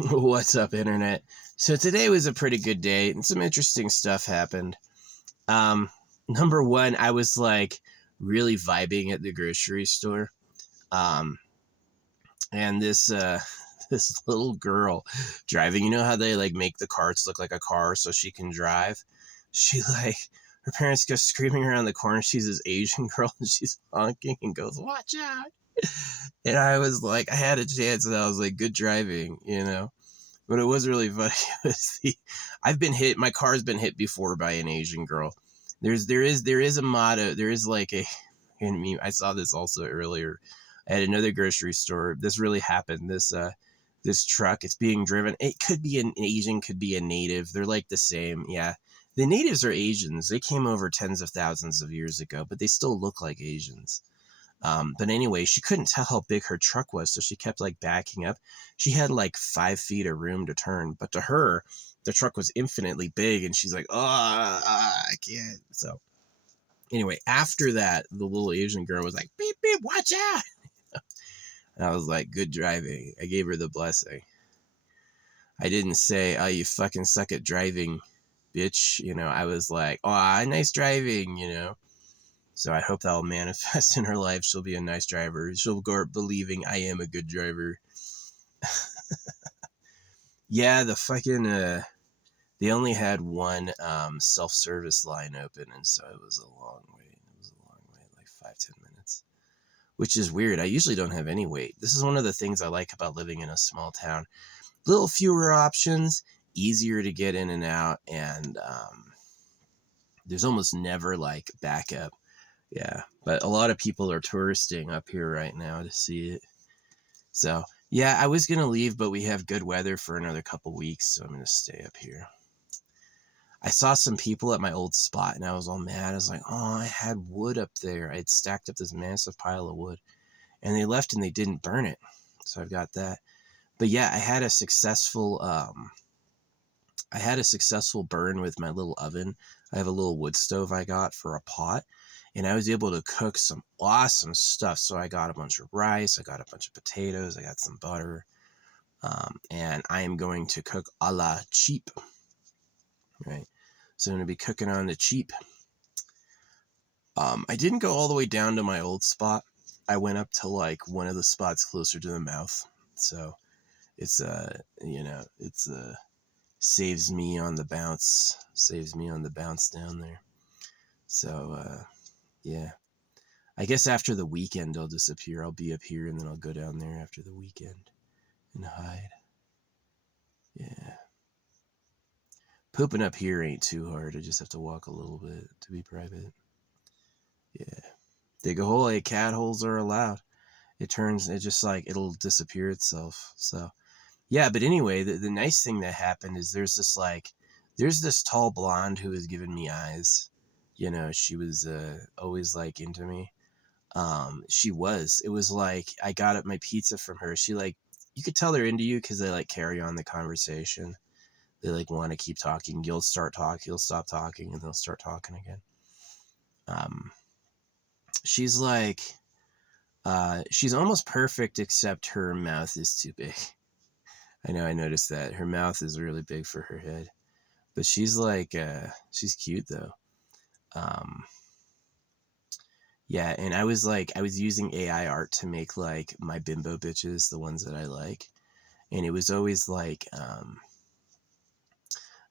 What's up, internet? So today was a pretty good day, and some interesting stuff happened. Um, Number one, I was like really vibing at the grocery store, um, and this this little girl driving. You know how they like make the carts look like a car so she can drive? She like her parents go screaming around the corner. She's this Asian girl, and she's honking and goes, "Watch out!" And I was like, I had a chance, and I was like, "Good driving," you know. But it was really funny. I've been hit. My car's been hit before by an Asian girl. There is a motto. There is like a. And me, I saw this also earlier at another grocery store. This really happened. This truck. It's being driven. It could be an Asian, could be a native. They're like the same. Yeah, the natives are Asians. They came over tens of thousands of years ago, but they still look like Asians. But anyway, she couldn't tell how big her truck was, so she kept like backing up. She had like 5 feet of room to turn, but to her, the truck was infinitely big, and she's like, "Oh, I can't." So anyway, after that, the little Asian girl was like, "Beep beep, watch out!" And I was like, "Good driving." I gave her the blessing. I didn't say, "Oh, you fucking suck at driving, bitch." I was like, "Oh, nice driving," So I hope that'll manifest in her life. She'll be a nice driver. She'll go up believing I am a good driver. Yeah, they only had one self-service line open, and so it was a long wait. It was a long wait, like 5-10 minutes, which is weird. I usually don't have any wait. This is one of the things I like about living in a small town. Little fewer options, easier to get in and out, and there's almost never like backup. Yeah, but a lot of people are touristing up here right now to see it. So, yeah, I was going to leave, but we have good weather for another couple weeks, so I'm going to stay up here. I saw some people at my old spot, and I was all mad. I was like, oh, I had wood up there. I had stacked up this massive pile of wood, and they left and they didn't burn it. So I've got that. But yeah, I had a successful burn with my little oven. I have a little wood stove I got for a pot, and I was able to cook some awesome stuff. So I got a bunch of rice, I got a bunch of potatoes, I got some butter, and I am going to cook a la cheap, right? So I'm going to be cooking on the cheap. I didn't go all the way down to my old spot. I went up to like one of the spots closer to the mouth. So it's saves me on the bounce down there. So yeah, I guess after the weekend I'll disappear. I'll be up here and then I'll go down there after the weekend and hide. Yeah, pooping up here ain't too hard. I just have to walk a little bit to be private. Yeah, dig a hole. Cat holes are allowed. It'll disappear itself. So yeah, but anyway, the nice thing that happened is there's this tall blonde who was giving me eyes. She was always like into me. It was like I got up my pizza from her. You could tell they're into you because they like carry on the conversation. They like want to keep talking. You'll start talking, you'll stop talking, and they'll start talking again. Um, she's like, she's almost perfect except her mouth is too big. I know, I noticed that her mouth is really big for her head, but she's like, she's cute though. Um, Yeah, and I was using AI art to make like my bimbo bitches, the ones that I like. And it was always like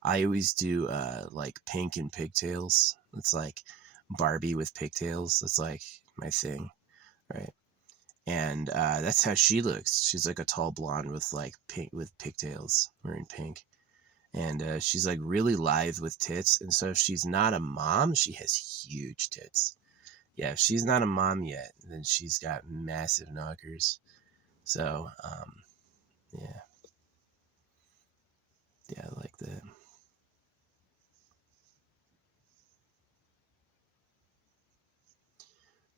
I always do like pink and pigtails. It's like Barbie with pigtails. That's like my thing, right? And that's how she looks. She's like a tall blonde with like pink with pigtails, wearing pink. And she's like really lithe with tits. And so if she's not a mom, she has huge tits. Yeah, if she's not a mom yet, then she's got massive knockers. So, yeah, yeah, I like that.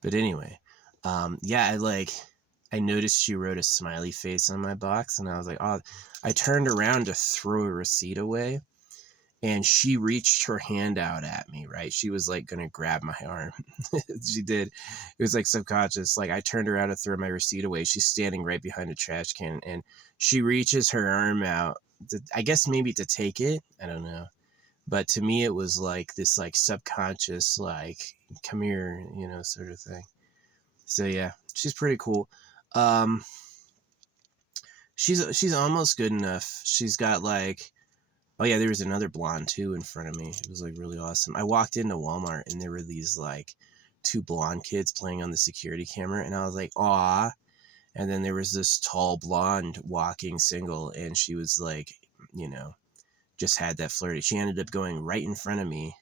But anyway, yeah, I noticed she wrote a smiley face on my box, and I was like, oh, I turned around to throw a receipt away, and she reached her hand out at me, right? She was like gonna grab my arm. She did. It was like subconscious. Like I turned around to throw my receipt away. She's standing right behind a trash can, and she reaches her arm out. I guess maybe to take it. I don't know. But to me, it was like this, like subconscious, like come here, sort of thing. So yeah, she's pretty cool. Um, she's almost good enough. She's got like, oh yeah, there was another blonde too in front of me. It was like really awesome. I walked into Walmart and there were these like two blonde kids playing on the security camera, and I was like, aw. And then there was this tall blonde walking single, and she was like, just had that flirty. She ended up going right in front of me,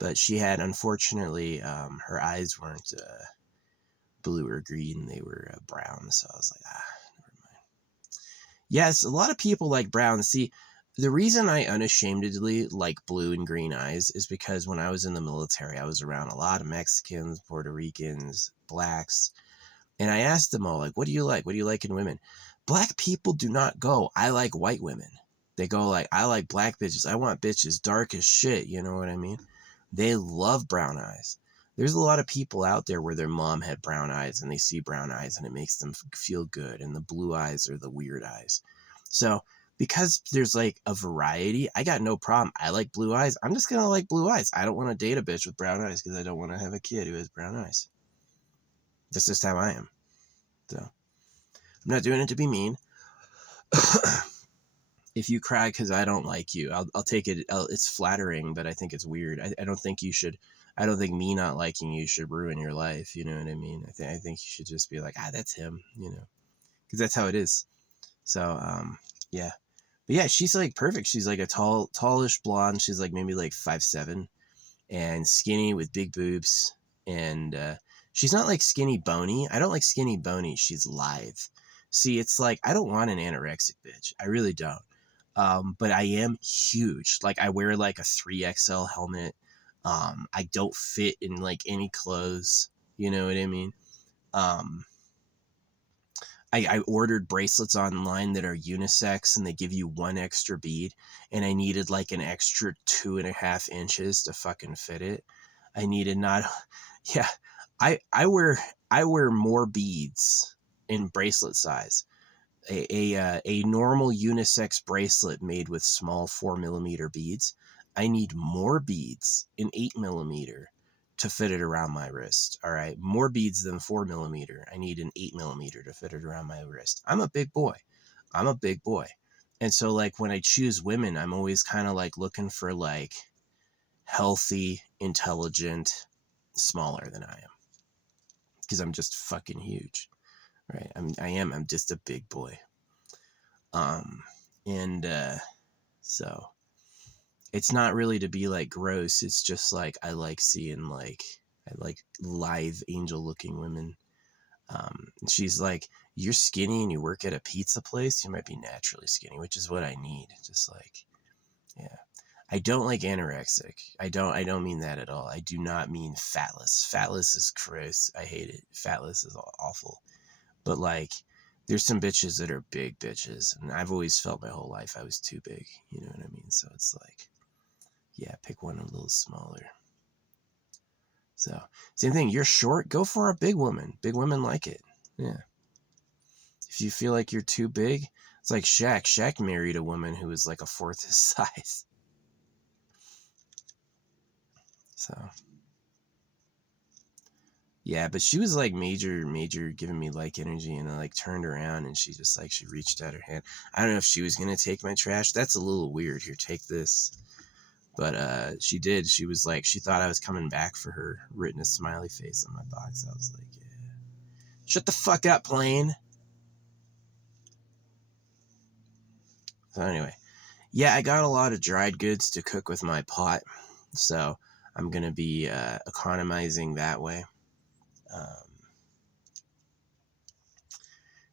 but she had, unfortunately, her eyes weren't blue or green; they were brown. So I was like, never mind. Yes, a lot of people like brown. See, the reason I unashamedly like blue and green eyes is because when I was in the military, I was around a lot of Mexicans, Puerto Ricans, blacks, and I asked them all, like, what do you like? What do you like in women? Black people do not go, I like white women. They go like, I like black bitches. I want bitches dark as shit. You know what I mean? They love brown eyes. There's a lot of people out there where their mom had brown eyes and they see brown eyes and it makes them feel good. And the blue eyes are the weird eyes. So because there's like a variety, I got no problem. I like blue eyes. I'm just going to like blue eyes. I don't want to date a bitch with brown eyes because I don't want to have a kid who has brown eyes. That's just how I am. So I'm not doing it to be mean. If you cry because I don't like you, I'll take it. It's flattering, but I think it's weird. I don't think you should. I don't think me not liking you should ruin your life. You know what I mean? I think you should just be like, that's him. Because that's how it is. So yeah, but yeah, she's like perfect. She's like a tallish blonde. She's like maybe like 5'7", and skinny with big boobs, and she's not like skinny bony. I don't like skinny bony. She's lithe. See, it's like I don't want an anorexic bitch. I really don't. But I am huge. Like I wear like a 3XL helmet. I don't fit in like any clothes. You know what I mean? Um, I ordered bracelets online that are unisex and they give you one extra bead, and I needed like an extra 2.5 inches to fucking fit it. I needed not, yeah, I wear more beads in bracelet size. A normal unisex bracelet made with small 4mm beads. I need more beads in 8mm to fit it around my wrist. All right, more beads than 4mm. I need an 8mm to fit it around my wrist. I'm a big boy. And so like when I choose women, I'm always kind of like looking for like healthy, intelligent, smaller than I am, because I'm just fucking huge, right? I'm just a big boy. And so it's not really to be like gross. It's just like I like seeing like I like lithe angel looking women. And she's like, you're skinny and you work at a pizza place. You might be naturally skinny, which is what I need. Just like, yeah. I don't like anorexic. I don't mean that at all. I do not mean fatless. Fatless is gross. I hate it. Fatless is awful. But like, there's some bitches that are big bitches, and I've always felt my whole life I was too big. You know what I mean? So it's like, yeah, pick one a little smaller. So same thing. You're short, go for a big woman. Big women like it. Yeah. If you feel like you're too big, it's like Shaq. Shaq married a woman who was like a fourth his size. So yeah, but she was like major giving me like energy, and I like turned around and she just like, she reached out her hand. I don't know if she was gonna take my trash. That's a little weird. Here, take this. But she did. She was like, she thought I was coming back for her, written a smiley face on my box. I was like, yeah. Shut the fuck up, plane. So anyway, yeah, I got a lot of dried goods to cook with my pot, so I'm gonna be economizing that way.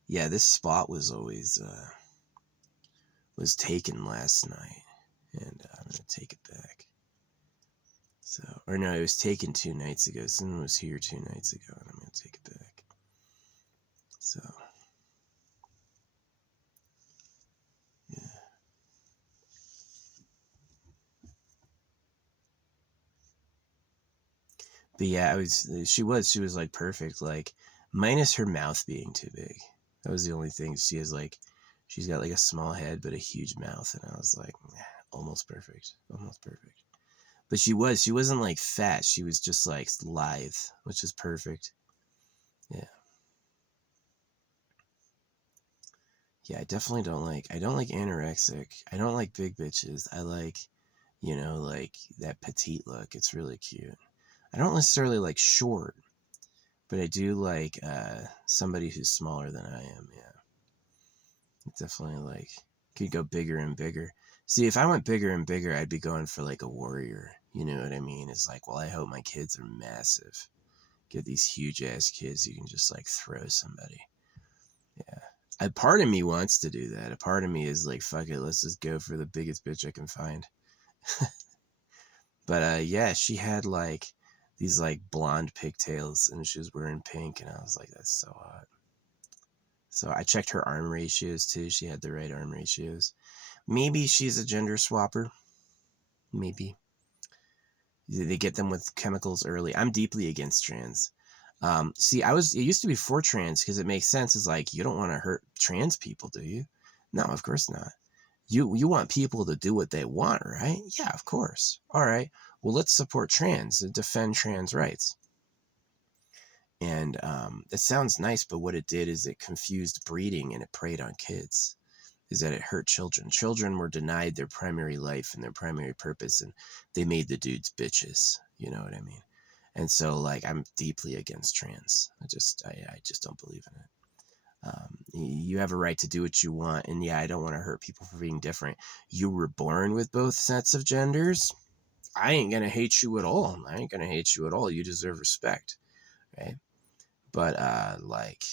Yeah, this spot was always was taken last night, and I'm gonna take it back. So, or no, it was taken 2 nights ago. Someone was here 2 nights ago, and I'm gonna take it back. So, yeah. But yeah, she was like perfect, like minus her mouth being too big. That was the only thing. She's got like a small head but a huge mouth, and I was like, almost perfect, almost perfect. But she wasn't like fat. She was just like lithe, which is perfect. Yeah. Yeah, I don't like anorexic. I don't like big bitches. I like, like that petite look. It's really cute. I don't necessarily like short, but I do like somebody who's smaller than I am. Yeah. Definitely like could go bigger and bigger. See, if I went bigger and bigger, I'd be going for like a warrior. You know what I mean? It's like, well, I hope my kids are massive. Get these huge ass kids you can just like throw somebody. Yeah. A part of me wants to do that. A part of me is like, fuck it, let's just go for the biggest bitch I can find. But yeah, she had like these like blonde pigtails and she was wearing pink, and I was like, that's so hot. So I checked her arm ratios too. She had the right arm ratios. Maybe she's a gender swapper. Maybe. They get them with chemicals early. I'm deeply against trans. See, it used to be for trans because it makes sense. It's like, you don't want to hurt trans people, do you? No, of course not. You want people to do what they want, right? Yeah, of course. All right. Well, let's support trans and defend trans rights. And it sounds nice, but what it did is it confused breeding and it preyed on kids. Is that it hurt children. Children were denied their primary life and their primary purpose, and they made the dudes bitches. You know what I mean? And so, like, I'm deeply against trans. I just don't believe in it. You have a right to do what you want, and yeah, I don't want to hurt people for being different. You were born with both sets of genders. I ain't gonna hate you at all. I ain't gonna hate you at all. You deserve respect, right? But like,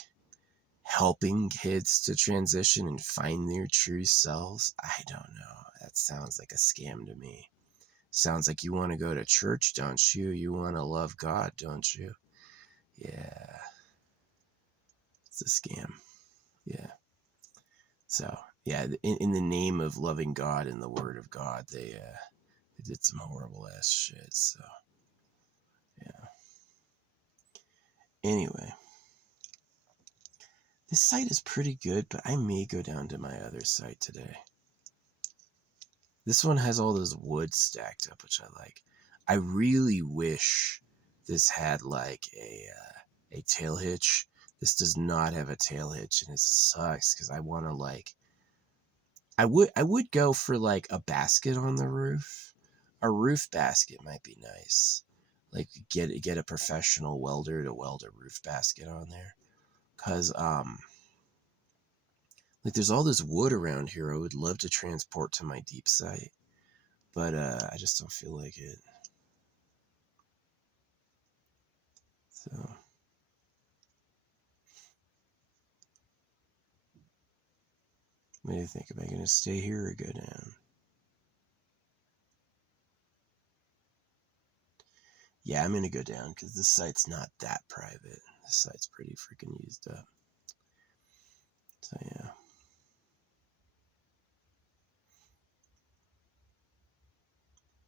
helping kids to transition and find their true selves, I don't know. That sounds like a scam to me. Sounds like you want to go to church, don't you? You want to love God, don't you? Yeah, it's a scam. Yeah. So yeah, in the name of loving God and the Word of God, they did some horrible ass shit. So yeah. Anyway, this site is pretty good, but I may go down to my other site today. This one has all those woods stacked up, which I like. I really wish this had like a tail hitch. This does not have a tail hitch, and it sucks because I want to like. I would go for like a basket on the roof. A roof basket might be nice. Like get a professional welder to weld a roof basket on there. Cause like there's all this wood around here I would love to transport to my deep site. But I just don't feel like it. So what do you think? Am I gonna stay here or go down? Yeah, I'm gonna go down because this site's not that private. This site's pretty freaking used up. So yeah.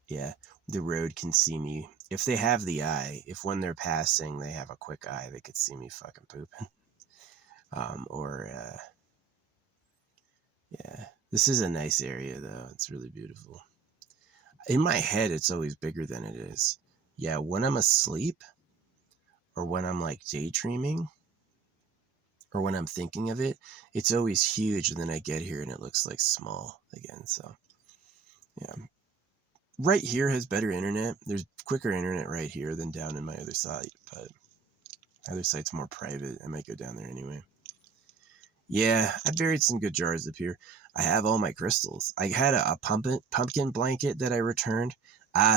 Yeah, the road can see me. If they have the eye, if when they're passing they have a quick eye, they could see me fucking pooping. Or yeah. This is a nice area though. It's really beautiful. In my head it's always bigger than it is. Yeah, when I'm asleep or when I'm like daydreaming or when I'm thinking of it, it's always huge, and then I get here and it looks like small again. So yeah. Right here has better internet. There's quicker internet right here than down in my other site, but other site's more private. I might go down there anyway. Yeah, I buried some good jars up here. I have all my crystals. I had a pumpkin blanket that I returned.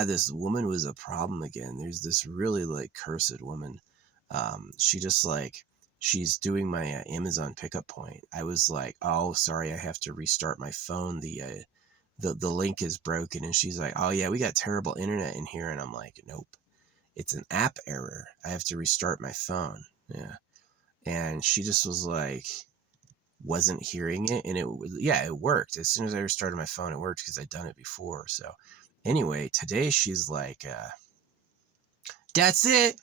This woman was a problem again. There's this really like cursed woman. She just like she's doing my Amazon pickup point. I was like, oh, sorry, I have to restart my phone. The link is broken, and she's like, oh yeah, we got terrible internet in here, and I'm like, nope, it's an app error. I have to restart my phone. Yeah, and she just was like wasn't hearing it, and it worked as soon as I restarted my phone. It worked because I'd done it before. So anyway, today she's like that's it.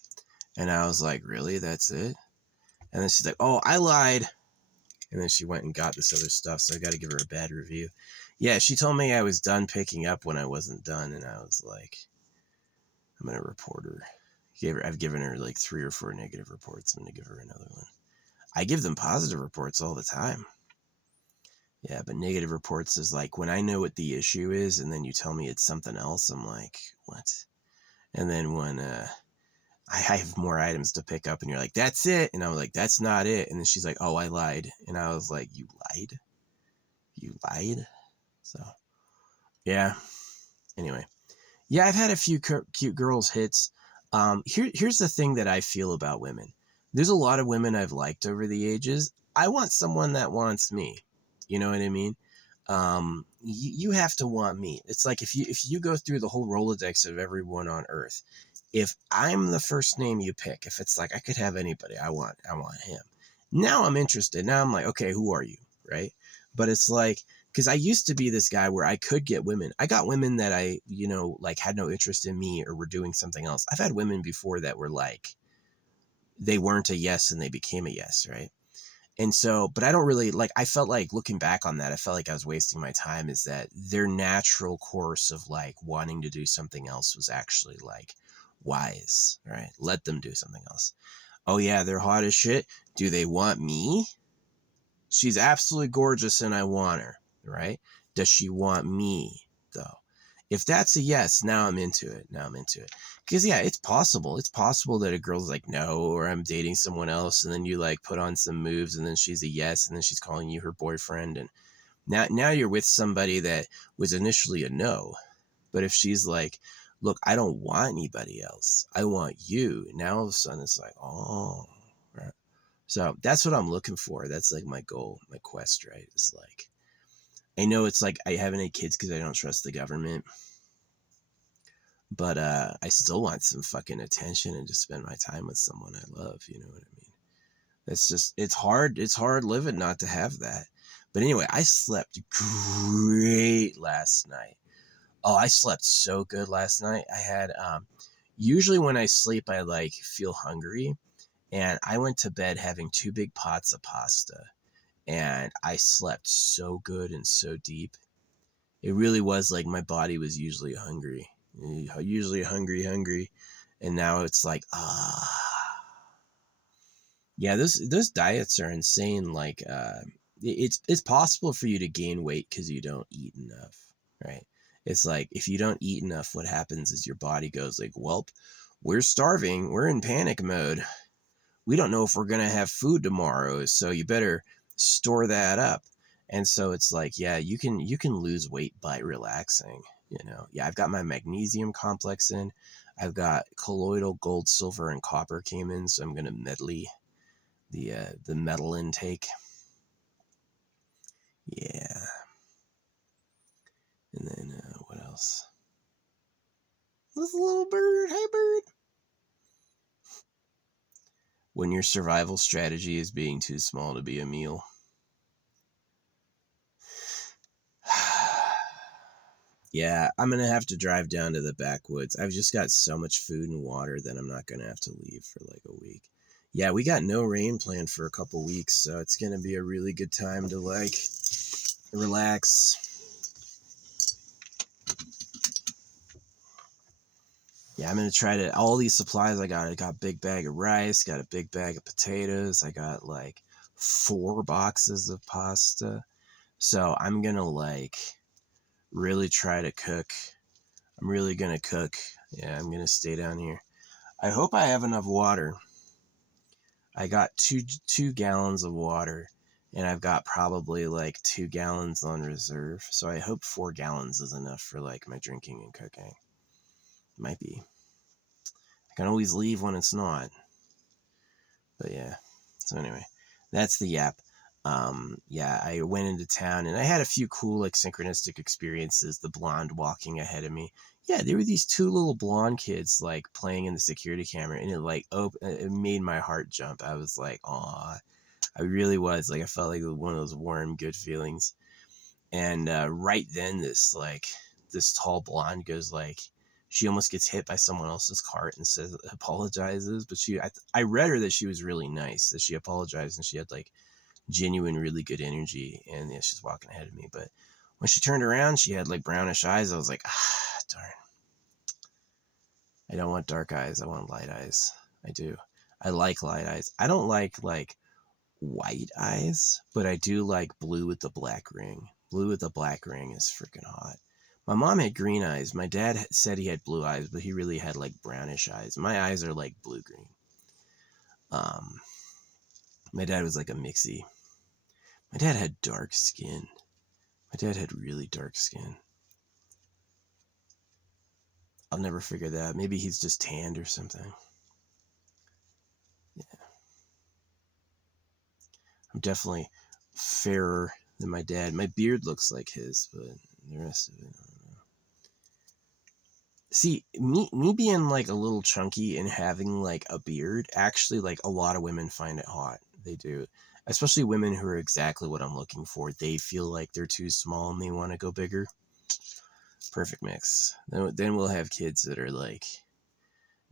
And I was like, really? That's it? And then she's like, oh, I lied. And then she went and got this other stuff, so I got to give her a bad review. Yeah, she told me I was done picking up when I wasn't done, and I was like, I'm going to report her. I've given her like 3 or 4 negative reports. I'm going to give her another one. I give them positive reports all the time. Yeah, but negative reports is like when I know what the issue is and then you tell me it's something else, I'm like, what? And then when I have more items to pick up and you're like, that's it. And I was like, that's not it. And then she's like, oh, I lied. And I was like, you lied? You lied? So, yeah. Anyway. Yeah, I've had a few cute girls hits. Here's the thing that I feel about women. There's a lot of women I've liked over the ages. I want someone that wants me. You know what I mean? You have to want me. It's like if you go through the whole Rolodex of everyone on Earth, if I'm the first name you pick, if it's like I could have anybody, I want him. Now I'm interested. Now I'm like, okay, who are you, right? But it's like because I used to be this guy where I could get women. I got women that I, like had no interest in me or were doing something else. I've had women before that were like, they weren't a yes and they became a yes, right? And so, but I don't really like, I felt like looking back on that, I felt like I was wasting my time is that their natural course of like wanting to do something else was actually like wise, right? Let them do something else. Oh yeah, they're hot as shit. Do they want me? She's absolutely gorgeous and I want her, right? Does she want me though? If that's a yes, now I'm into it. Because yeah, it's possible. It's possible that a girl's like, no, or I'm dating someone else. And then you like put on some moves and then she's a yes. And then she's calling you her boyfriend. And now you're with somebody that was initially a no. But if she's like, look, I don't want anybody else. I want you. Now all of a sudden it's like, oh, right. So that's what I'm looking for. That's like my goal, my quest, right? It's like, I know it's like I haven't had kids because I don't trust the government. But I still want some fucking attention and to spend my time with someone I love. You know what I mean? It's just, it's hard. It's hard living not to have that. But anyway, I slept great last night. Oh, I slept so good last night. I had, usually when I sleep, I like feel hungry. And I went to bed having 2 big pots of pasta. And I slept so good and so deep. It really was like my body was usually hungry. Hungry. And now it's like, yeah, those diets are insane. Like, it's possible for you to gain weight because you don't eat enough, right? It's like, if you don't eat enough, what happens is your body goes like, welp, we're starving. We're in panic mode. We don't know if we're going to have food tomorrow. So you better store that up. And so it's like, yeah, you can lose weight by relaxing. Yeah, I've got my magnesium complex in. I've got colloidal gold, silver, and copper came in, so I'm gonna medley the metal intake. Yeah, and then what else? This little bird, hey bird. When your survival strategy is being too small to be a meal. Yeah, I'm going to have to drive down to the backwoods. I've just got so much food and water that I'm not going to have to leave for like a week. Yeah, we got no rain planned for a couple weeks, so it's going to be a really good time to like relax. Yeah, I'm going to try to, all these supplies I got a big bag of rice, got a big bag of potatoes. I got like 4 boxes of pasta. So I'm going to like really try to cook. I'm really going to cook. Yeah, I'm going to stay down here. I hope I have enough water. I got two gallons of water, and I've got probably like 2 gallons on reserve. So I hope 4 gallons is enough for like my drinking and cooking. Might be. I can always leave when it's not. But yeah. So anyway, that's the yap. Yeah, I went into town and I had a few cool like synchronistic experiences. The blonde walking ahead of me. Yeah, there were these 2 little blonde kids like playing in the security camera, and it like it made my heart jump. I was like, aw, I really was like, I felt like one of those warm, good feelings. And right then, this tall blonde goes like, she almost gets hit by someone else's cart and says apologizes. But I read her that she was really nice, that she apologized and she had like genuine, really good energy. And yeah, she's walking ahead of me. But when she turned around, she had like brownish eyes. I was like, darn. I don't want dark eyes. I want light eyes. I do. I like light eyes. I don't like white eyes, but I do like blue with the black ring. Blue with the black ring is freaking hot. My mom had green eyes. My dad said he had blue eyes, but he really had like brownish eyes. My eyes are like blue-green. My dad was like a mixie. My dad had dark skin. My dad had really dark skin. I'll never figure that out. Maybe he's just tanned or something. Yeah. I'm definitely fairer than my dad. My beard looks like his, but the rest of it, I don't know. See, me being like a little chunky and having like a beard, actually, like a lot of women find it hot. They do. Especially women who are exactly what I'm looking for. They feel like they're too small and they want to go bigger. Perfect mix. Then we'll have kids that are like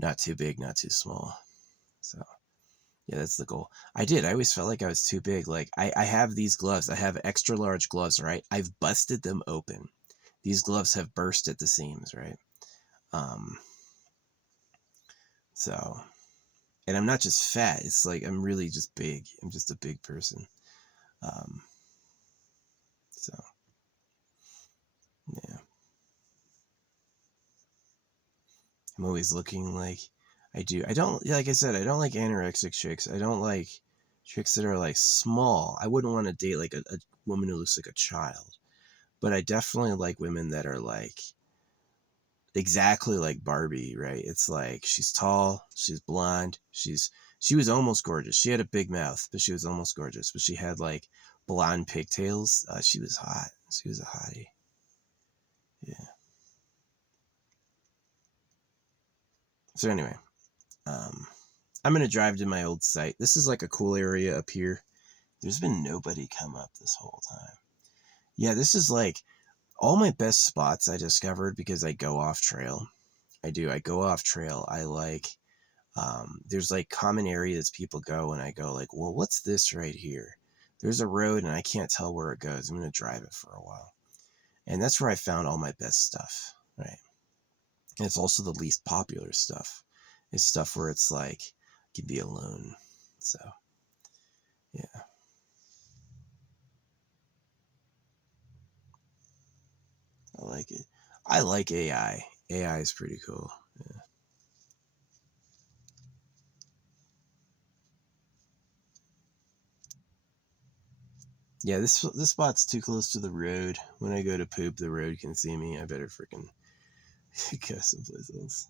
not too big, not too small. So yeah, that's the goal. I always felt like I was too big. Like I have these gloves. I have extra large gloves, right? I've busted them open. These gloves have burst at the seams, right? So, and I'm not just fat. It's like I'm really just big. I'm just a big person. So yeah, I'm always looking like I do. I don't, like I said, I don't like anorexic chicks. I don't like chicks that are like small. I wouldn't want to date like a woman who looks like a child. But I definitely like women that are like exactly like Barbie, right? It's like she's tall, she's blonde, she was almost gorgeous. She had a big mouth, but she was almost gorgeous. But she had like blonde pigtails. She was hot. She was a hottie. Yeah. So anyway, I'm gonna drive to my old site. This is like a cool area up here. There's been nobody come up this whole time. Yeah, this is like all my best spots I discovered because I go off trail. I do. I go off trail. I like, there's like common areas people go and I go like, well, what's this right here? There's a road and I can't tell where it goes. I'm going to drive it for a while. And that's where I found all my best stuff, right? And it's also the least popular stuff. It's stuff where it's like, you can be alone. So, yeah. I like it. I like AI. AI is pretty cool. Yeah. Yeah, this spot's too close to the road. When I go to poop, the road can see me. I better freaking go someplace else.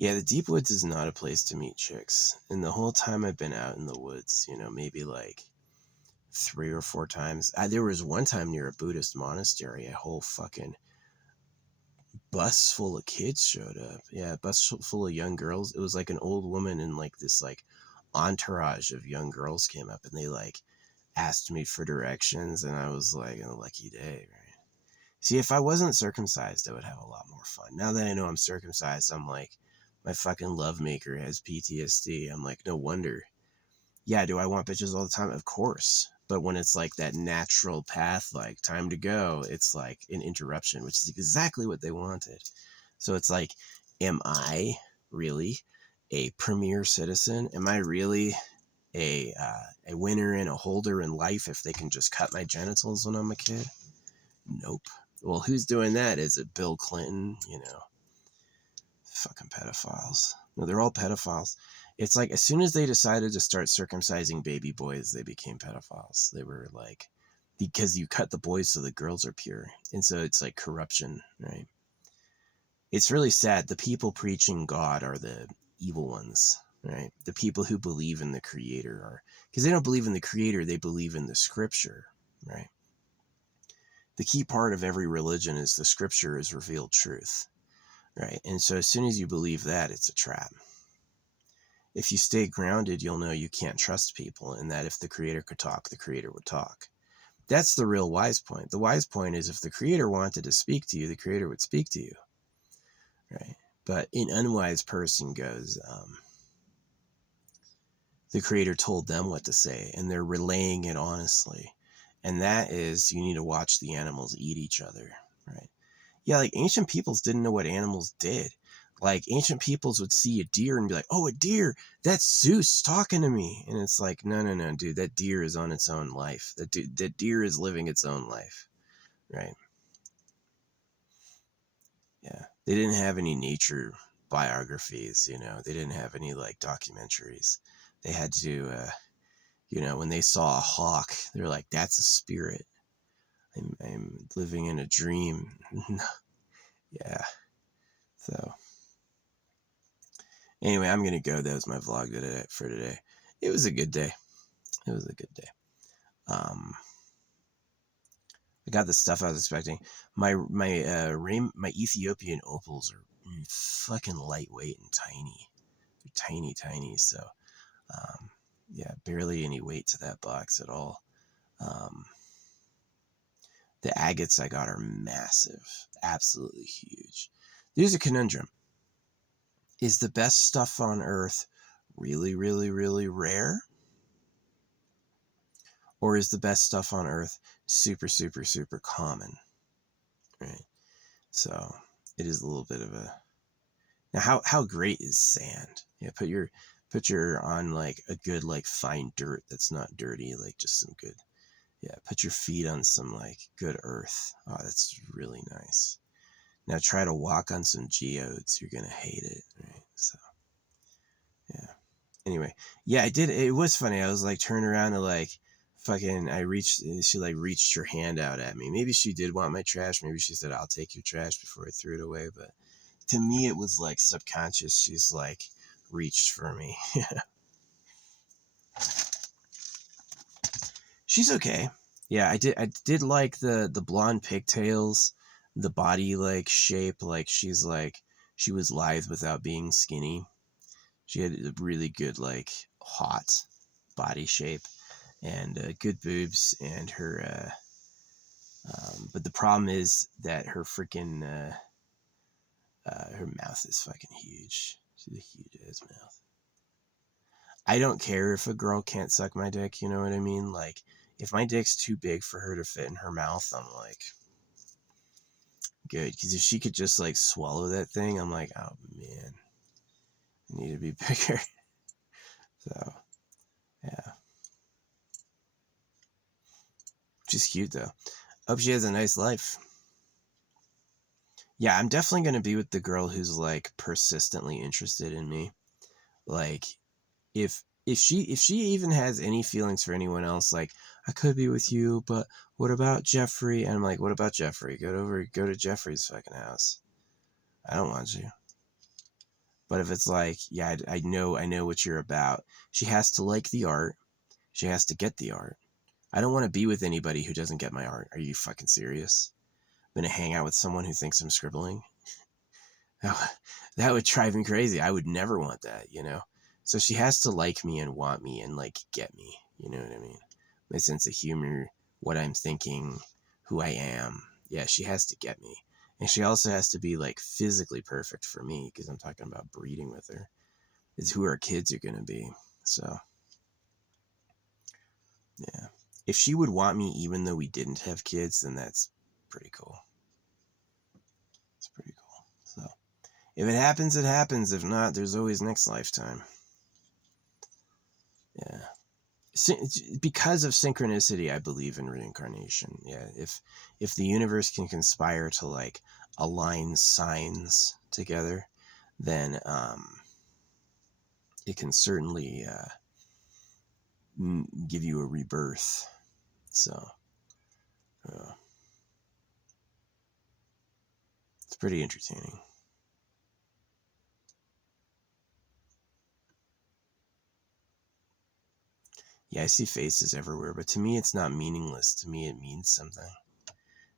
Yeah, the deep woods is not a place to meet chicks. And the whole time I've been out in the woods, maybe like 3 or 4 times. There was one time near a Buddhist monastery, a whole fucking bus full of kids showed up. Yeah, a bus full of young girls. It was like an old woman and like this like entourage of young girls came up and they like asked me for directions and I was like, a lucky day, right? See, if I wasn't circumcised, I would have a lot more fun. Now that I know I'm circumcised, I'm like, my fucking lovemaker has PTSD. I'm like, no wonder. Yeah, do I want bitches all the time? Of course. But when it's like that natural path, like time to go, it's like an interruption, which is exactly what they wanted. So it's like, am I really a premier citizen? Am I really a winner and a holder in life if they can just cut my genitals when I'm a kid? Nope. Well, who's doing that? Is it Bill Clinton? Fucking pedophiles. No, they're all pedophiles. It's like as soon as they decided to start circumcising baby boys, they became pedophiles. They were like, because you cut the boys so the girls are pure. And so it's like corruption, right? It's really sad. The people preaching God are the evil ones, right? The people who believe in the creator are, because they don't believe in the creator, they believe in the scripture, right? the key part of every religion is the scripture is revealed truth, right? And so as soon as you believe that, it's a trap. If you stay grounded, you'll know you can't trust people, and that if the creator could talk, the creator would talk. That's the real wise point. The wise point is if the creator wanted to speak to you, the creator would speak to you, right? But an unwise person goes, the creator told them what to say, and they're relaying it honestly. And that is, you need to watch the animals eat each other, right? Yeah, like ancient peoples didn't know what animals did. Like ancient peoples would see a deer and be like, oh, a deer, that's Zeus talking to me. And it's like, no, dude, that deer is on its own life. That deer is living its own life, right? Yeah. They didn't have any nature biographies, they didn't have any like documentaries. They had to, when they saw a hawk, they're like, that's a spirit. I'm living in a dream. Yeah. So anyway, I'm going to go. That was my vlog for today. It was a good day. It was a good day. I got the stuff I was expecting. My Ethiopian opals are fucking lightweight and tiny. They're tiny. So, yeah, barely any weight to that box at all. The agates I got are massive, absolutely huge. There's a conundrum. Is the best stuff on Earth really, really, really rare? Or is the best stuff on Earth super, super, super common? Right. So it is a little bit of a. Now, how great is sand? Yeah, put your on like a good like fine dirt that's not dirty, like just some good. Yeah, put your feet on some like good earth. Oh, that's really nice. Now try to walk on some geodes. You're gonna hate it, right? So, yeah. Anyway, yeah, I did. It was funny. I was like turned around and like fucking. She like reached her hand out at me. Maybe she did want my trash. Maybe she said, "I'll take your trash" before I threw it away. But to me, it was like subconscious. She's like reached for me. She's okay. Yeah, I did like the blonde pigtails, the body like shape. Like she was lithe without being skinny. She had a really good like hot body shape and good boobs and her. But the problem is that her freaking her mouth is fucking huge. She's a huge ass mouth. I don't care if a girl can't suck my dick. You know what I mean? Like if my dick's too big for her to fit in her mouth, I'm like, good. Because if she could just like swallow that thing, I'm like, oh man, I need to be bigger. So, yeah. She's cute though. Hope she has a nice life. Yeah, I'm definitely going to be with the girl who's like persistently interested in me. Like if she even has any feelings for anyone else, like I could be with you, but what about Jeffrey? And I'm like, what about Jeffrey? Go to Jeffrey's fucking house. I don't want you. But if it's like, yeah, I know what you're about. She has to like the art. She has to get the art. I don't want to be with anybody who doesn't get my art. Are you fucking serious? I'm gonna hang out with someone who thinks I'm scribbling. That would drive me crazy. I would never want that. So she has to like me and want me and like get me. You know what I mean? My sense of humor, what I'm thinking, who I am. Yeah, she has to get me. And she also has to be like physically perfect for me because I'm talking about breeding with her. It's who our kids are going to be. So, yeah. If she would want me even though we didn't have kids, then that's pretty cool. It's pretty cool. So, if it happens, it happens. If not, there's always next lifetime. Yeah. Because of synchronicity, I believe in reincarnation. Yeah. If the universe can conspire to like align signs together, then it can certainly give you a rebirth. So it's pretty entertaining. Yeah, I see faces everywhere, but to me, it's not meaningless. To me, it means something.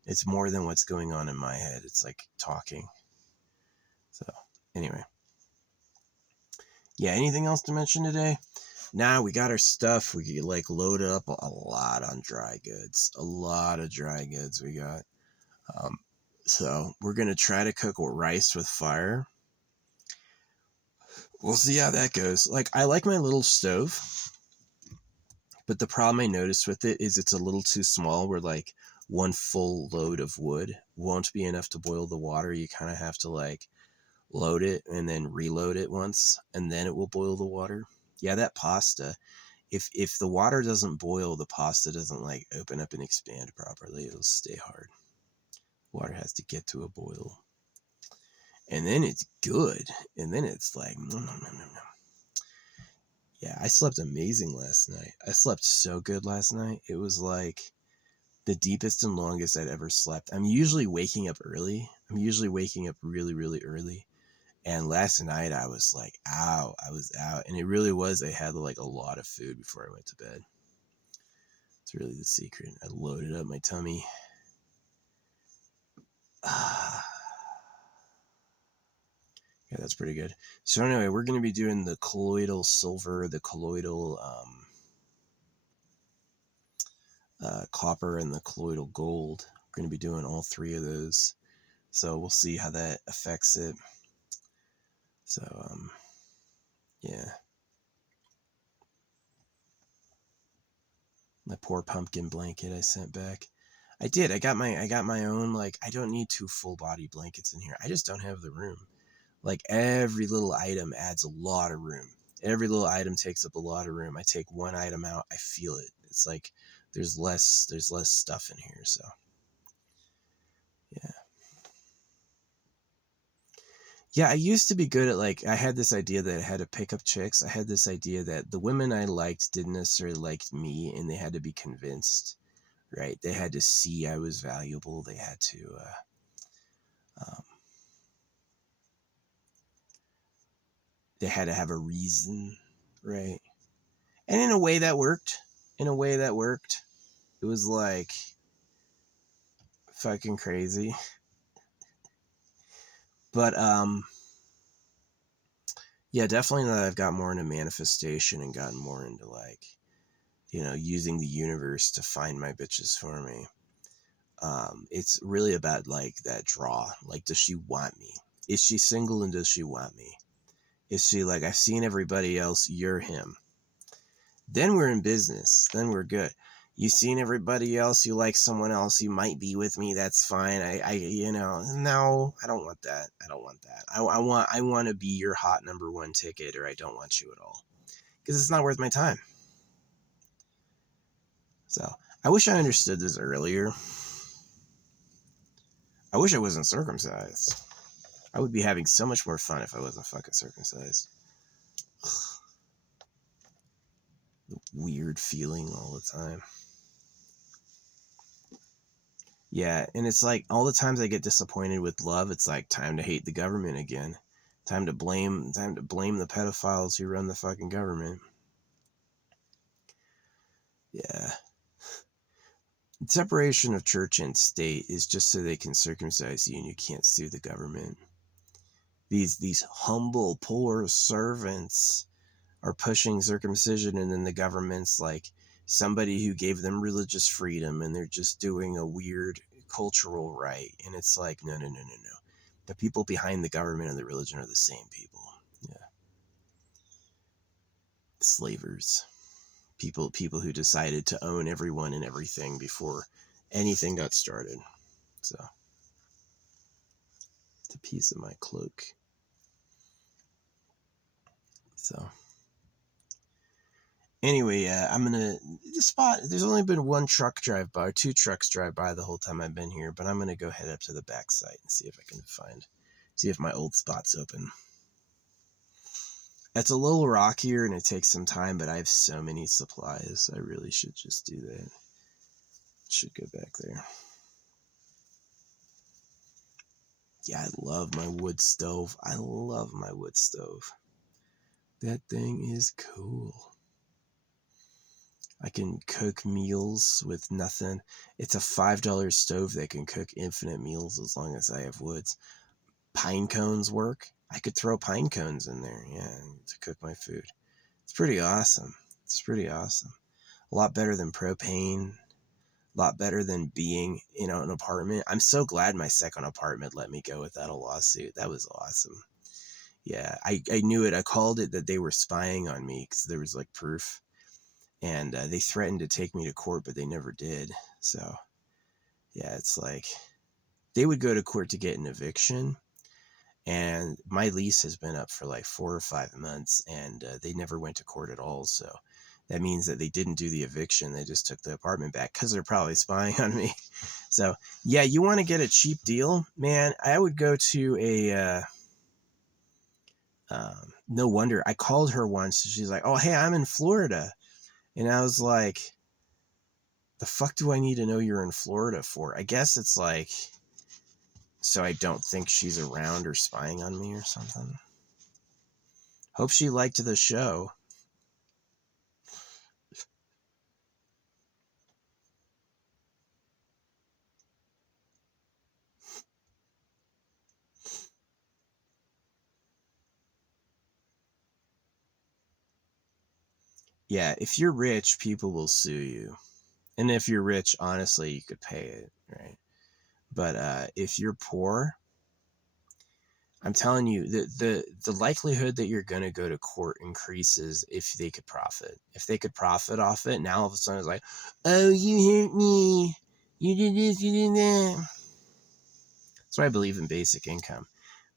It's more than what's going on in my head. It's like talking. So anyway. Yeah, anything else to mention today? Now we got our stuff. We could like load up a lot on dry goods. A lot of dry goods we got. So we're going to try to cook rice with fire. We'll see how that goes. Like, I like my little stove, but the problem I noticed with it is it's a little too small, where like one full load of wood won't be enough to boil the water. You kind of have to like load it and then reload it once, and then it will boil the water. Yeah, that pasta, if the water doesn't boil, the pasta doesn't like open up and expand properly. It'll stay hard. Water has to get to a boil. And then it's good. And then it's like, nom, nom, nom, nom. Yeah, I slept amazing last night. I slept so good last night. It was like the deepest and longest I'd ever slept. I'm usually waking up early. I'm usually waking up really, really early. And last night I was like, ow, I was out. And it really was, I had like a lot of food before I went to bed. It's really the secret. I loaded up my tummy. Yeah, that's pretty good. So anyway, we're going to be doing the colloidal silver, the colloidal copper, and the colloidal gold. We're going to be doing all three of those. So we'll see how that affects it. So, yeah. My poor pumpkin blanket I sent back. I did. I got my own, like, I don't need 2 full body blankets in here. I just don't have the room. Like, every little item adds a lot of room. Every little item takes up a lot of room. I take one item out, I feel it. It's like there's less stuff in here, so yeah. Yeah, I used to be good at, like, I had this idea that I had to pick up chicks. I had this idea that the women I liked didn't necessarily like me, and they had to be convinced, right? They had to see I was valuable. They had to, they had to have a reason, right? And in a way that worked. In a way that worked. It was like fucking crazy. But yeah, definitely now that I've got more into manifestation and gotten more into, like, you know, using the universe to find my bitches for me. It's really about like that draw. Like, does she want me? Is she single and does she want me? Is she like, I've seen everybody else, you're him. Then we're in business. Then we're good. You've seen everybody else, you like someone else, you might be with me, that's fine. I you know, no, I don't want that. I don't want that. I want to be your hot number 1 ticket, or I don't want you at all. Because it's not worth my time. So, I wish I understood this earlier. I wish I wasn't circumcised. I would be having so much more fun if I wasn't fucking circumcised. The weird feeling all the time. Yeah, and it's like all the times I get disappointed with love, it's like time to hate the government again. Time to blame the pedophiles who run the fucking government. Yeah. Separation of church and state is just so they can circumcise you and you can't sue the government. These humble, poor servants are pushing circumcision, and then the government's like somebody who gave them religious freedom, and they're just doing a weird cultural rite. And it's like, no. The people behind the government and the religion are the same people. Yeah. Slavers. People who decided to own everyone and everything before anything got started. So it's a piece of my cloak. So anyway, I'm gonna the spot. There's only been 1 truck drive by, or 2 trucks drive by the whole time I've been here, but I'm gonna go head up to the back site and see if I can see if my old spot's open. It's a little rockier and it takes some time, but I have so many supplies. I really should just do that. Should go back there. Yeah, I love my wood stove. I love my wood stove. That thing is cool. I can cook meals with nothing. It's a $5 stove that can cook infinite meals as long as I have woods. Pine cones work. I could throw pine cones in there, yeah, to cook my food. It's pretty awesome. It's pretty awesome. A lot better than propane. A lot better than being in an apartment. I'm so glad my second apartment let me go without a lawsuit. That was awesome. Yeah, I knew it. I called it that they were spying on me because there was like proof. And they threatened to take me to court, but they never did. So, yeah, it's like they would go to court to get an eviction. And my lease has been up for like 4 or 5 months, and they never went to court at all. So that means that they didn't do the eviction. They just took the apartment back because they're probably spying on me. So, yeah, you want to get a cheap deal? Man, I would go to a... no wonder. I called her once. She's like, oh, hey, I'm in Florida. And I was like, the fuck do I need to know you're in Florida for? I guess it's like, so I don't think she's around or spying on me or something. Hope she liked the show. Yeah, if you're rich, people will sue you. And if you're rich, honestly, you could pay it, right? But if you're poor, I'm telling you, the likelihood that you're going to go to court increases if they could profit. If they could profit off it, now all of a sudden it's like, oh, you hurt me. You did this, you did that. That's why I believe in basic income.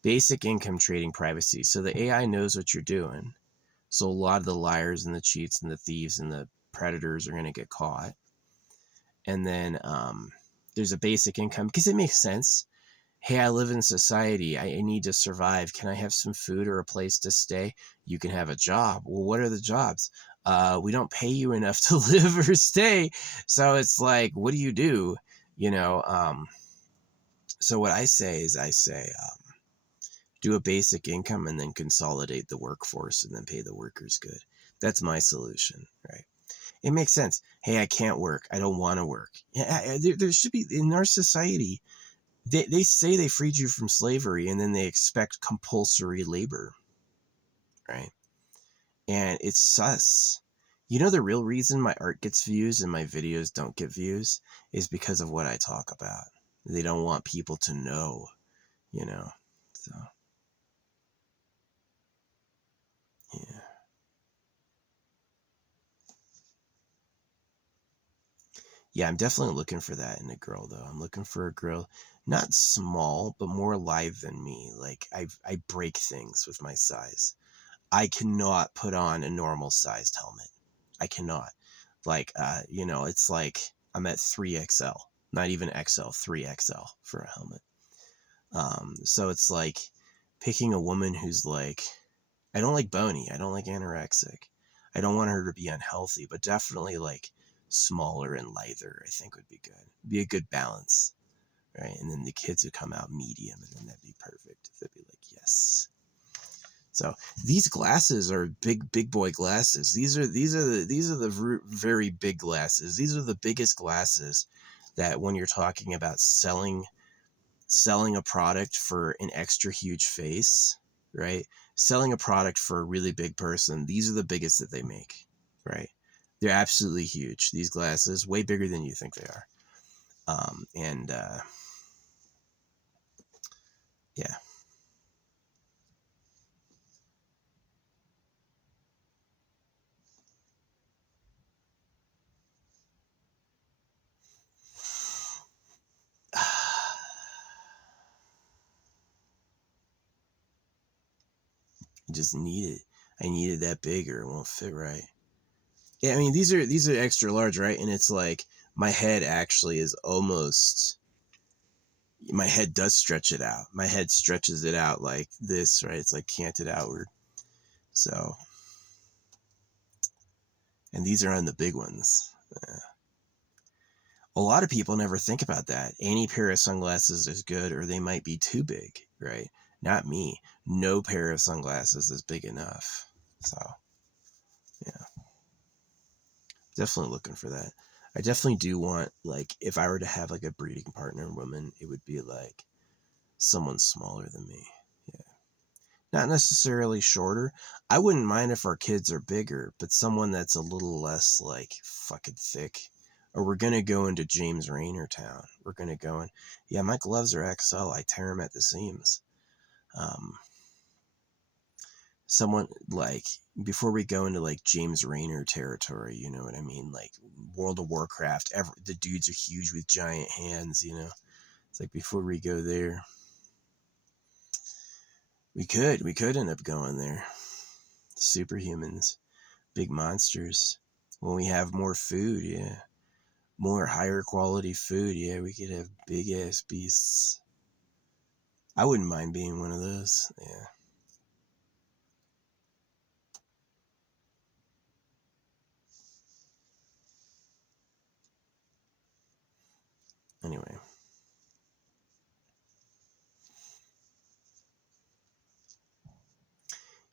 Basic income trading privacy. So the AI knows what you're doing. So a lot of the liars and the cheats and the thieves and the predators are going to get caught. And then there's a basic income because it makes sense. Hey, I live in society. I need to survive. Can I have some food or a place to stay? You can have a job. Well, what are the jobs? We don't pay you enough to live or stay. So it's like, what do you do? So what I say is do a basic income and then consolidate the workforce and then pay the workers good. That's my solution, right? It makes sense. Hey, I can't work. I don't want to work. Yeah, there should be, in our society, they say they freed you from slavery and then they expect compulsory labor, right? And it's sus. You know, the real reason my art gets views and my videos don't get views is because of what I talk about. They don't want people to know, so yeah. Yeah, I'm definitely looking for that in a girl, though. I'm looking for a girl, not small, but more alive than me. Like, I break things with my size. I cannot put on a normal sized helmet. I cannot. Like, it's like I'm at 3XL, not even XL, 3XL for a helmet. So it's like picking a woman who's like, I don't like bony. I don't like anorexic. I don't want her to be unhealthy, but definitely like smaller and lighter, I think would be good. Be a good balance, right? And then the kids would come out medium, and then that'd be perfect. They'd be like, yes. So these glasses are big boy glasses. These are the very big glasses. These are the biggest glasses that when you're talking about selling a product for an extra huge face, right? Selling a product for a really big person, these are the biggest that they make, right? They're absolutely huge. These glasses, way bigger than you think they are. And yeah. I just need it. I need it that big or it won't fit right. Yeah, I mean these are extra large, right? And it's like my head actually is almost, my head does stretch it out. My head stretches it out like this, right? It's like canted outward. So, and these are on the big ones. A lot of people never think about that. Any pair of sunglasses is good, or they might be too big, right? Not me. No pair of sunglasses is big enough. So, yeah. Definitely looking for that. I definitely do want, like, if I were to have like a breeding partner woman, it would be like someone smaller than me. Yeah. Not necessarily shorter. I wouldn't mind if our kids are bigger, but someone that's a little less like fucking thick. Or we're gonna go into James Rayner town. We're gonna go in. Yeah, my gloves are XL. I tear them at the seams. Um, Someone like, before we go into like James Rayner territory, you know what I mean? Like World of Warcraft, the dudes are huge with giant hands, you know. It's like before we go there, we could end up going there. Superhumans, big monsters. When we have more food, yeah, more higher quality food, yeah, we could have big ass beasts. I wouldn't mind being one of those. Yeah. Anyway.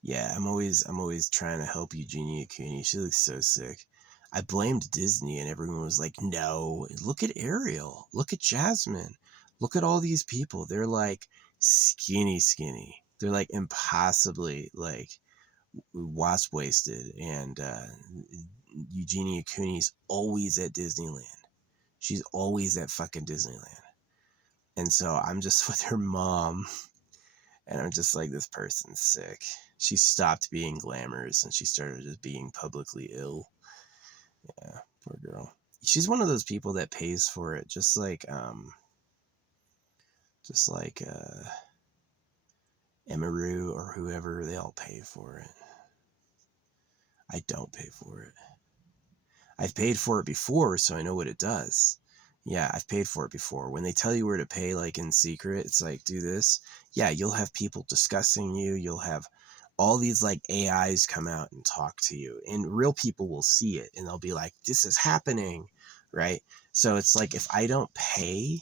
Yeah, I'm always trying to help Eugenia Cooney. She looks so sick. I blamed Disney and everyone was like, no, look at Ariel. Look at Jasmine. Look at all these people. They're like skinny. They're like impossibly like wasp wasted. And Eugenia Cooney's always at Disneyland. She's always at fucking Disneyland. And so I'm just with her mom. And I'm just like, this person's sick. She stopped being glamorous and she started just being publicly ill. Yeah, poor girl. She's one of those people that pays for it, just like Emaru or whoever. They all pay for it. I don't pay for it. I've paid for it before, so I know what it does. Yeah, I've paid for it before. When they tell you where to pay, like in secret, it's like, do this. Yeah, you'll have people discussing you. You'll have all these like AIs come out and talk to you, and real people will see it and they'll be like, this is happening, right? So it's like, if I don't pay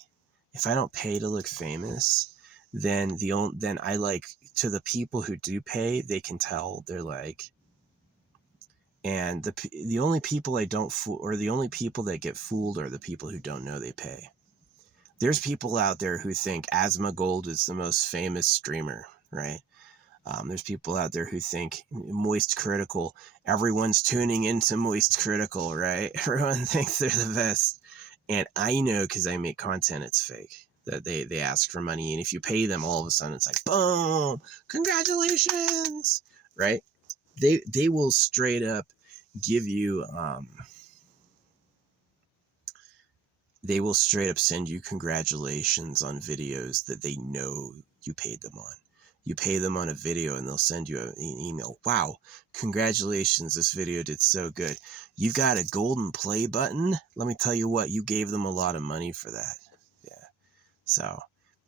to look famous, then then I like, to the people who do pay, they can tell. They're like, and the only people I don't fool, or the only people that get fooled, are the people who don't know they pay. There's people out there who think Asmongold is the most famous streamer, right? There's people out there who think Moist Critical, everyone's tuning into Moist Critical, right? Everyone thinks they're the best. And I know, because I make content, it's fake. That they ask for money, and if you pay them, all of a sudden it's like, boom, congratulations, right? They will straight up give you they will straight up send you congratulations on videos that they know you paid them on. You pay them on a video and they'll send you an email. Wow, congratulations, this video did so good. You've got a golden play button. Let me tell you what, you gave them a lot of money for that. Yeah. So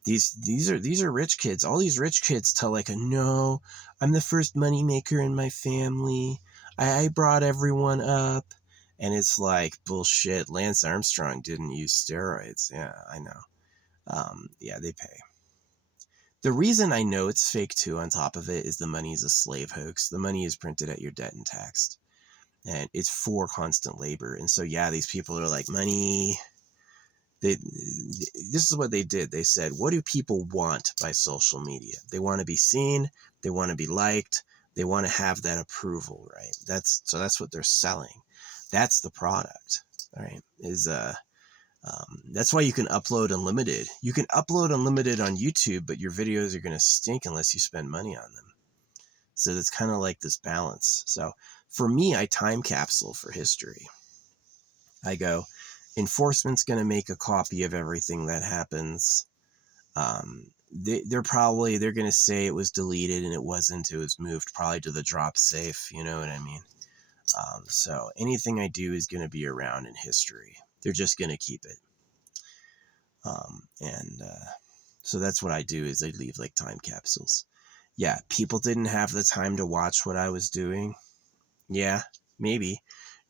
these are rich kids. All these rich kids tell like, no, I'm the first money maker in my family. I brought everyone up. And it's like, bullshit. Lance Armstrong didn't use steroids. Yeah, I know. Yeah, they pay. The reason I know it's fake too, on top of it, is the money is a slave hoax. The money is printed at your debt and taxed. And it's for constant labor. And so, yeah, these people are like, money. This is what they did. They said, what do people want by social media? They want to be seen. They want to be liked. They want to have that approval, right? That's what they're selling. That's the product, right? That's why you can upload unlimited. You can upload unlimited on YouTube, but your videos are going to stink unless you spend money on them. So it's kind of like this balance. So for me, I time capsule for history. I go, enforcement's going to make a copy of everything that happens. They're going to say it was deleted and it wasn't. It was moved probably to the drop safe. You know what I mean? So anything I do is going to be around in history. They're just going to keep it. So that's what I do, is I leave like time capsules. Yeah, people didn't have the time to watch what I was doing. Yeah, maybe.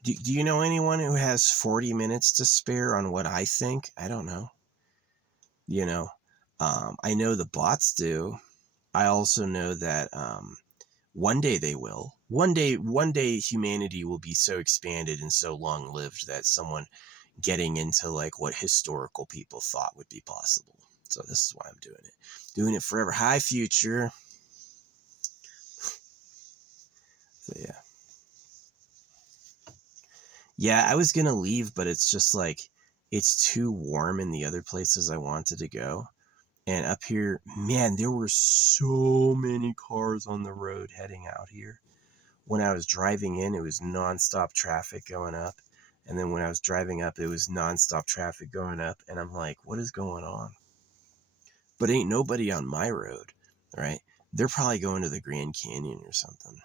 Do you know anyone who has 40 minutes to spare on what I think? I don't know. You know, I know the bots do. I also know that One day they will. One day humanity will be so expanded and so long lived that someone getting into like what historical people thought would be possible. So this is why I'm doing it. Doing it forever. High future. So yeah. Yeah, I was gonna leave, but it's just like it's too warm in the other places I wanted to go. And up here, man, there were so many cars on the road heading out here. When I was driving in, it was nonstop traffic going up. And then when I was driving up, it was nonstop traffic going up. And I'm like, what is going on? But ain't nobody on my road, right? They're probably going to the Grand Canyon or something.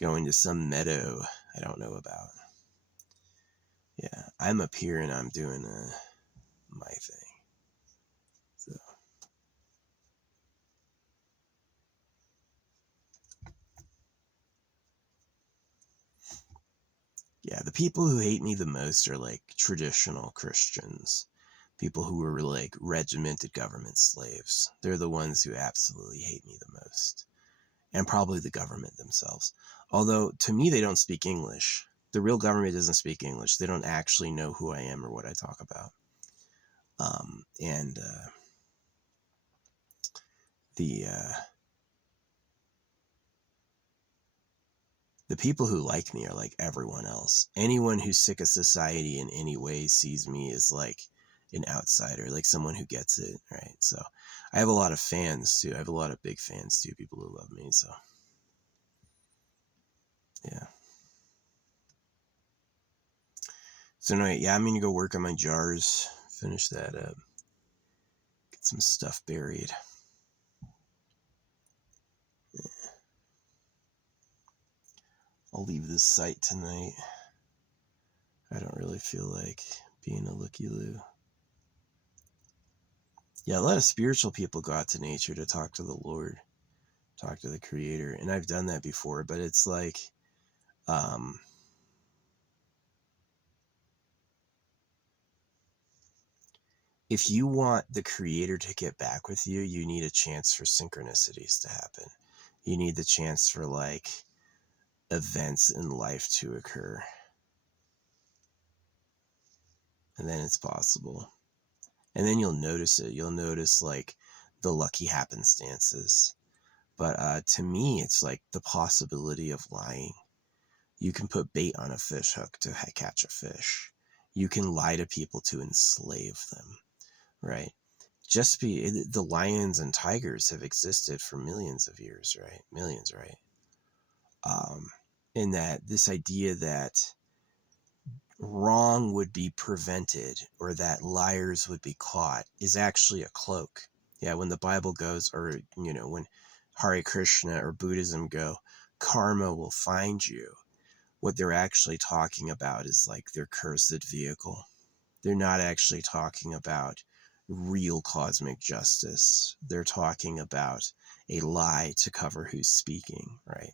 Going to some meadow I don't know about. Yeah, I'm up here and I'm doing my thing. So. Yeah, the people who hate me the most are like traditional Christians. People who were like regimented government slaves. They're the ones who absolutely hate me the most. And probably the government themselves. Although, to me, they don't speak English. The real government doesn't speak English. They don't actually know who I am or what I talk about. And the people who like me are like everyone else. Anyone who's sick of society in any way sees me as like an outsider, like someone who gets it, right? So I have a lot of fans too. I have a lot of big fans too, people who love me. So yeah. So anyway, yeah, I'm gonna go work on my jars, finish that up, get some stuff buried. Yeah. I'll leave this site tonight. I don't really feel like being a looky-loo. Yeah, a lot of spiritual people go out to nature to talk to the Lord, talk to the Creator, and I've done that before, but it's like, if you want the Creator to get back with you, you need a chance for synchronicities to happen. You need the chance for like events in life to occur. And then it's possible. And then you'll notice it. You'll notice like the lucky happenstances. But to me, it's like the possibility of lying. You can put bait on a fish hook to catch a fish. You can lie to people to enslave them, right? The lions and tigers have existed for millions of years, right? Millions, right? In that this idea that wrong would be prevented or that liars would be caught is actually a cloak. Yeah, when the Bible goes, or when Hare Krishna or Buddhism go, karma will find you. What they're actually talking about is like their cursed vehicle. They're not actually talking about real cosmic justice. They're talking about a lie to cover who's speaking, right?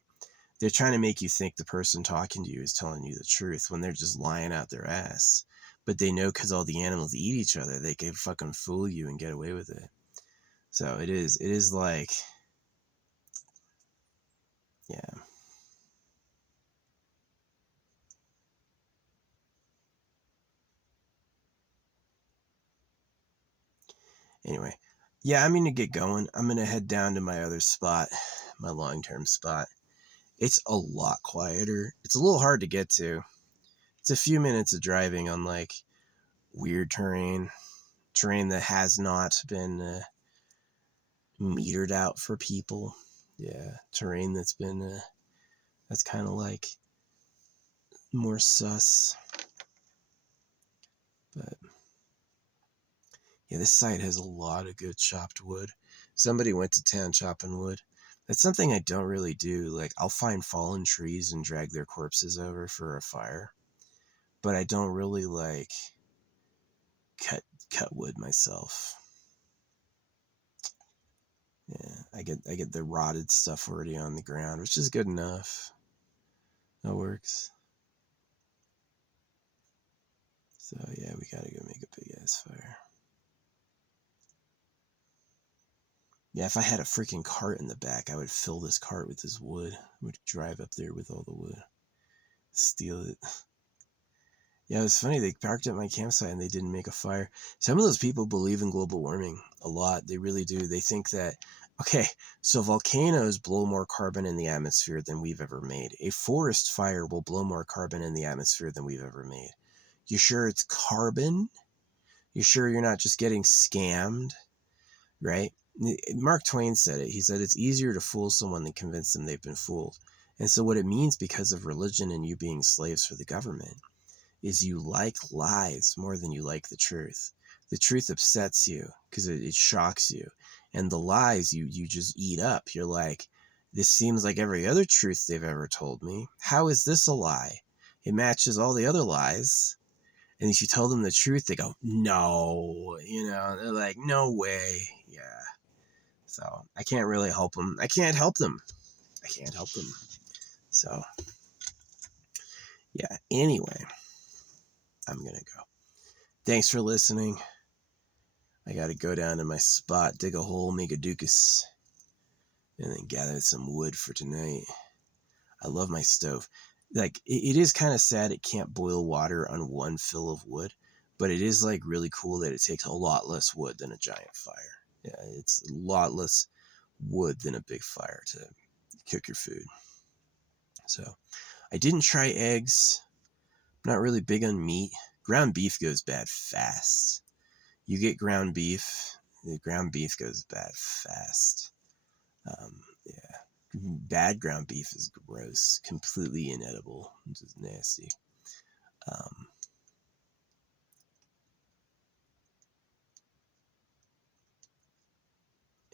They're trying to make you think the person talking to you is telling you the truth when they're just lying out their ass. But they know because all the animals eat each other, they can fucking fool you and get away with it. So it is like, yeah. Anyway, yeah, I'm going to get going. I'm going to head down to my other spot, my long-term spot. It's a lot quieter. It's a little hard to get to. It's a few minutes of driving on like weird terrain that has not been metered out for people. Yeah, terrain that's been that's kind of like more sus. But yeah, this site has a lot of good chopped wood. Somebody went to town chopping wood. That's something I don't really do. Like, I'll find fallen trees and drag their corpses over for a fire, but I don't really like cut wood myself. Yeah, I get the rotted stuff already on the ground, which is good enough. That works. So yeah, we gotta go make a big ass fire. Yeah, if I had a freaking cart in the back, I would fill this cart with this wood. I would drive up there with all the wood, steal it. Yeah, it was funny. They parked at my campsite and they didn't make a fire. Some of those people believe in global warming a lot. They really do. They think that, okay, so volcanoes blow more carbon in the atmosphere than we've ever made. A forest fire will blow more carbon in the atmosphere than we've ever made. You sure it's carbon? You sure you're not just getting scammed? Right? Mark Twain said it. He said it's easier to fool someone than convince them they've been fooled. And so what it means, because of religion and you being slaves for the government, is you like lies more than you like the truth. The truth upsets you because it shocks you. And the lies you just eat up. You're like, this seems like every other truth they've ever told me. How is this a lie? It matches all the other lies. And if you tell them the truth, they go, no. They're like, no way. Yeah. So I can't really help them. I can't help them. So, yeah. Anyway, I'm going to go. Thanks for listening. I got to go down to my spot, dig a hole, make a dookus, and then gather some wood for tonight. I love my stove. Like, it is kind of sad it can't boil water on one fill of wood, but it is like really cool that it takes a lot less wood than a giant fire. Yeah, it's a lot less wood than a big fire to cook your food. So I didn't try eggs. I'm not really big on meat. Ground beef goes bad fast. You get ground beef, the ground beef goes bad fast. Yeah, bad ground beef is gross, completely inedible, just nasty.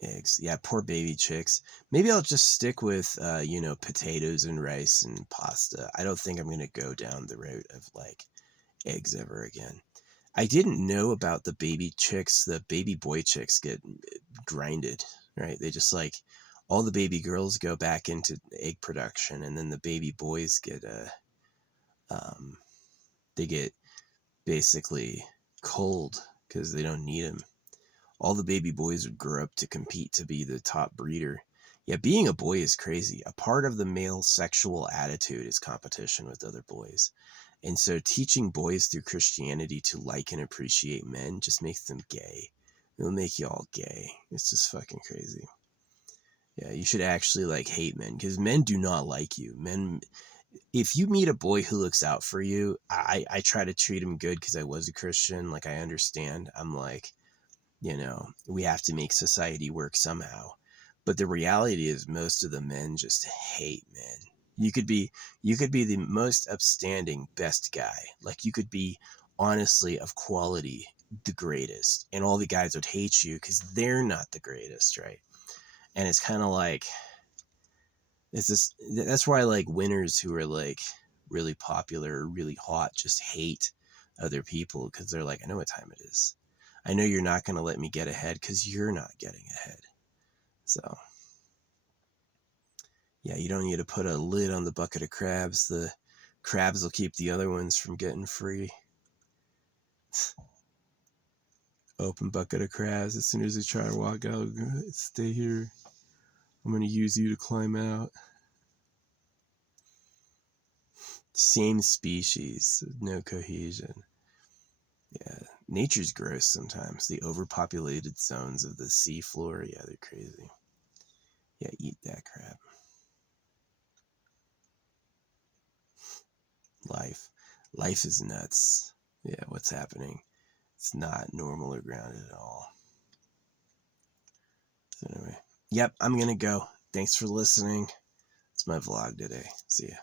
Eggs, yeah, poor baby chicks. Maybe I'll just stick with, potatoes and rice and pasta. I don't think I'm gonna go down the road of like eggs ever again. I didn't know about the baby chicks. The baby boy chicks get grinded, right? They just like, all the baby girls go back into egg production, and then the baby boys get they get basically cold because they don't need them. All the baby boys would grow up to compete to be the top breeder. Yeah, being a boy is crazy. A part of the male sexual attitude is competition with other boys. And so teaching boys through Christianity to like and appreciate men just makes them gay. It'll make you all gay. It's just fucking crazy. Yeah, you should actually like hate men, because men do not like you. Men, if you meet a boy who looks out for you, I try to treat him good because I was a Christian. Like, I understand. I'm like, we have to make society work somehow. But the reality is most of the men just hate men. You could be the most upstanding best guy. Like, you could be honestly of quality the greatest, and all the guys would hate you because they're not the greatest, right? And it's kind of like, that's why like winners who are like really popular, really hot, just hate other people, because they're like, I know what time it is. I know you're not going to let me get ahead because you're not getting ahead. So, yeah, you don't need to put a lid on the bucket of crabs. The crabs will keep the other ones from getting free. Open bucket of crabs. As soon as they try to walk out, stay here. I'm going to use you to climb out. Same species, no cohesion. Yeah, nature's gross sometimes. The overpopulated zones of the sea floor, yeah, they're crazy. Yeah, eat that crap. Life is nuts. Yeah, what's happening? It's not normal or grounded at all. So anyway, yep, I'm gonna go. Thanks for listening. It's my vlog today. See ya.